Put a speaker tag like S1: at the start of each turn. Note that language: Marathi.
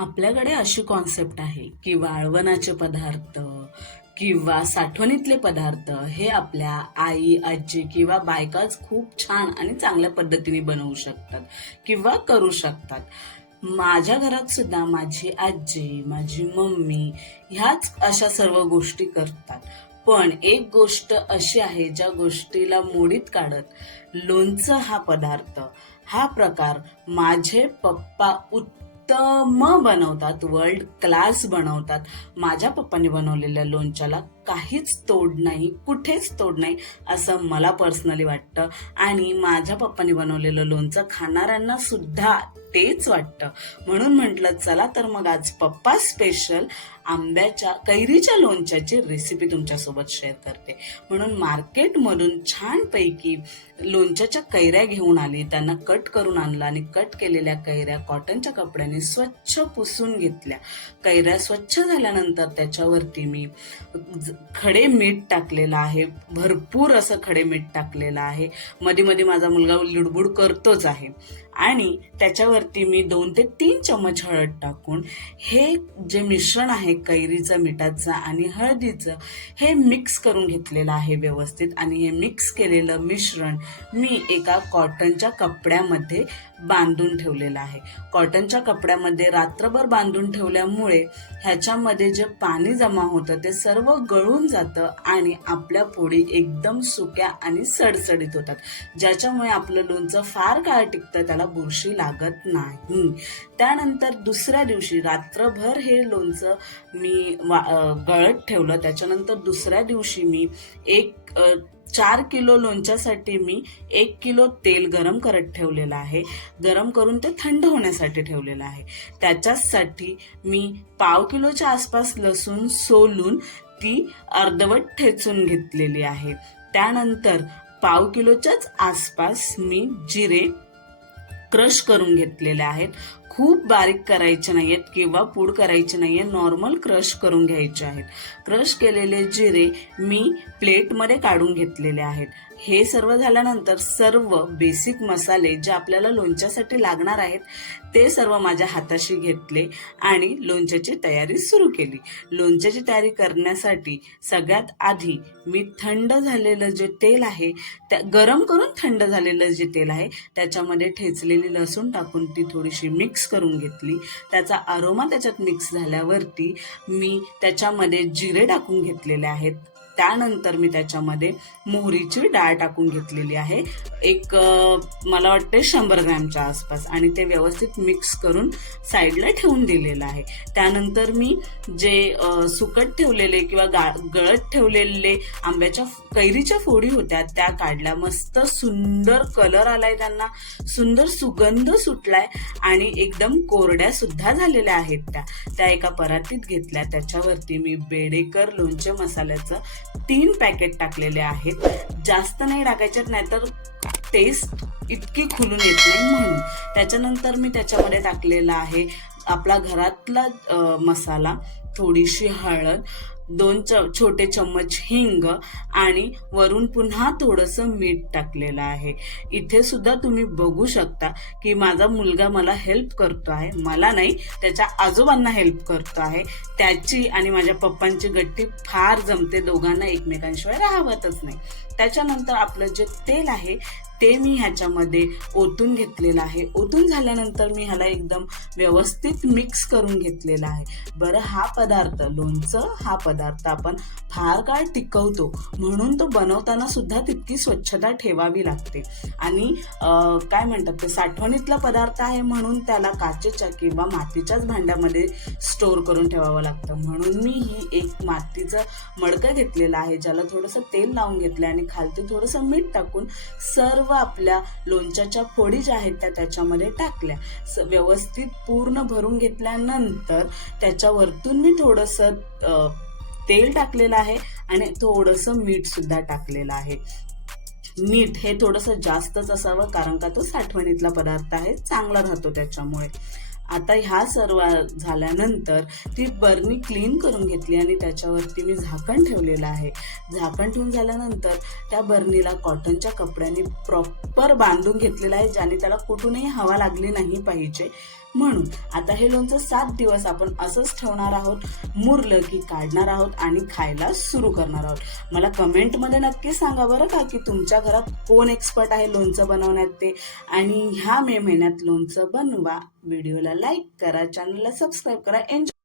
S1: आपल्याकडे अशी कॉन्सेप्ट आहे की वाळवणाचे पदार्थ किंवा साठवणीतले पदार्थ हे आपल्या आई आजी किंवा बायकाच खूप छान आणि चांगल्या पद्धतीने बनवू शकतात किंवा करू शकतात. माझ्या घरात सुद्धा माझी आजी माझी मम्मी ह्याच अशा सर्व गोष्टी करतात. पण एक गोष्ट अशी आहे ज्या गोष्टीला मोडीत काढत लोणचं हा पदार्थ हा प्रकार माझे पप्पा उत्तम बनवतात वर्ल्ड क्लास बनवतात. माझ्या पप्पाने बनवलेल्या लोणच्याला काहीच तोड नाही कुठेच तोड नाही असं मला पर्सनली वाटतं. आणि माझ्या पप्पाने बनवलेलं लोणचं खाणाऱ्यांना सुद्धा तेच वाटतं. म्हणून म्हटलं चला तर मग आज पप्पा स्पेशल आंब्याच्या कैरीच्या लोणच्याची रेसिपी तुमच्यासोबत शेअर करते. म्हणून मार्केटमधून छानपैकी लोणच्याच्या कैऱ्या घेऊन आली. त्यांना कट करून आणला आणि कट केलेल्या कैऱ्या कॉटनच्या कपड्याने स्वच्छ पुसून घेतल्या. कैऱ्या स्वच्छ झाल्यानंतर त्याच्यावरती मी ज- खडे मीठ टाकलेलं आहे. भरपूर असं खडे मीठ टाकलेलं आहे. मध्ये मध्ये माझा मुलगा लुडबुड करतोच आहे. आणि त्याच्यावरती मी दोन ते तीन चमच हळद टाकून हे जे मिश्रण आहे कैरीचं मिठाचं आणि हळदीचं हे मिक्स करून घेतलेलं आहे व्यवस्थित. आणि हे मिक्स केलेलं मिश्रण मी एका कॉटनच्या कपड्यामध्ये बांधून ठेवलेलं आहे. कॉटनच्या कपड्यामध्ये रात्रभर बांधून ठेवल्यामुळे ह्याच्यामध्ये जे पाणी जमा होतं ते सर्व गळून जातं आणि आपल्या पोळी एकदम सुक्या आणि सडसडीत होतात. ज्याच्यामुळे आपलं लोणचं फार काळ टिकतं त्याला बुरशी लागत नाही. त्यानंतर दुसऱ्या दिवशी रात्रभर हे लोणचं मी वा- गळत ठेवलं. त्याच्यानंतर दुसऱ्या दिवशी मी एक चार किलो लोणच्यासाठी मी एक किलो तेल गरम करत ठेवलेलं आहे. गरम करून ते थंड होण्यासाठी ठेवलेलं आहे. त्याच्यासाठी मी पाव किलोच्या आसपास लसूण सोलून ती अर्धवट ठेचून घेतलेली आहे. त्यानंतर पाव किलोच्याच आसपास मी जिरे क्रश करून घेतलेले आहेत. खूप बारीक करायचे नाहीयेत किंवा पूड करायची नाहीये नॉर्मल क्रश करून घ्यायचे आहेत. क्रश केलेले जिरे मी प्लेटमध्ये काढून घेतलेले आहेत. हे सर्व झाल्यानंतर सर्व बेसिक मसाले जे आपल्याला लोणच्यासाठी लागणार आहेत ते सर्व माझ्या हाताशी घेतले आणि लोणच्याची तयारी सुरू केली. लोणच्याची तयारी करण्यासाठी सगळ्यात आधी मी थंड झालेलं जे तेल आहे त्या गरम करून थंड झालेलं जे तेल आहे त्याच्यामध्ये ठेचलेली लसूण टाकून ती थोडीशी मिक्स करून घेतली. त्याचा आरोमा त्याच्यात मिक्स झाल्यावरती मी त्याच्यामध्ये जिरे टाकून घेतलेले आहेत. त्यानंतर मी त्याच्यामध्ये मोहरीची डाळ टाकून घेतलेली आहे. एक मला वाटते शंभर ग्रॅमच्या आसपास आणि ते व्यवस्थित मिक्स करून साईडला ठेवून दिलेलं आहे. त्यानंतर मी जे सुकट ठेवलेले किंवा गा गळत ठेवलेले आंब्याच्या कैरीच्या फोडी होत्या त्या काढल्या. मस्त सुंदर कलर आलाय त्यांना. सुंदर सुगंध सुटलाय आणि एकदम कोरड्या सुद्धा झालेल्या आहेत त्या. त्या एका परातीत घेतल्या. त्याच्यावरती मी बेडेकर लोणचे मसाल्याचं तीन पॅकेट टाकलेले आहेत. जास्त नाही टाकायचे नाहीतर टेस्ट इतकी खुलून येत नाही म्हणून. त्याच्यानंतर मी त्याच्यामध्ये टाकलेला आहे. आपला घरातला मसाला थोडीशी हळद दोन च छोटे चम्मच हिंग आणि वरून पुन्हा थोडंसं मीठ टाकलेलं आहे. इथे सुद्धा तुम्ही बघू शकता की माझा मुलगा मला हेल्प करतो आहे. मला नाही त्याच्या आजोबांना हेल्प करतो आहे. त्याची आणि माझ्या पप्पांची गट्टी फार जमते. दोघांना एकमेकांशिवाय राहावतच नाही. त्याच्यानंतर आपलं जे तेल आहे ते मी ह्याच्यामध्ये ओतून घेतलेलं आहे. ओतून झाल्यानंतर मी ह्याला एकदम व्यवस्थित मिक्स करून घेतलेला आहे. बरं हा पदार्थ लोणचं हा पदार्थ आपण फार काळ टिकवतो. म्हणून तो बनवताना सुद्धा तितकी स्वच्छता ठेवावी लागते. आणि काय म्हणतात ते साठवणीतला पदार्थ आहे म्हणून त्याला काचेच्या किंवा मातीच्याच भांड्यामध्ये स्टोअर करून ठेवावं लागतं. म्हणून मी ही एक मातीचं मडकं घेतलेलं आहे ज्याला थोडंसं तेल लावून घेतलं आणि खालती थोडंसं मीठ टाकून सर्व आपल्या लोणच्याच्या फोडी ज्या आहेत त्या त्याच्यामध्ये टाकल्या. स- व्यवस्थित पूर्ण भरून घेतल्यानंतर त्याच्यावरतून मी थोडंसं तेल टाकलेलं आहे आणि थोडंसं मीठ सुद्धा टाकलेलं आहे. मीठ हे थोडंसं जास्तच असावं कारण का तो साठवणीतला पदार्थ आहे चांगला राहतो त्याच्यामुळे. आता ह्या सर्व झाल्यानंतर ती बर्नी क्लीन करून घेतली आणि त्याच्यावरती मी झाकण ठेवलेलं आहे. झाकण ठेवून झाल्यानंतर त्या बर्नीला कॉटनच्या कपड्याने प्रॉपर बांधून घेतलेलं आहे ज्याने त्याला कुठूनही हवा लागली नाही पाहिजे. म्हणून आता हे लोणचं सात दिवस आपण असंच ठेवणार आहोत मुरलं की काढणार आहोत आणि खायला सुरू करणार आहोत. मला कमेंटमध्ये नक्की सांगा बरं का की तुमच्या घरात कोण एक्सपर्ट आहे लोणचं बनवण्यात ते? आणि ह्या मे महिन्यात लोणचं बनवा व्हिडिओला लाईक करा चॅनलला सबस्क्राईब करा एन्जॉय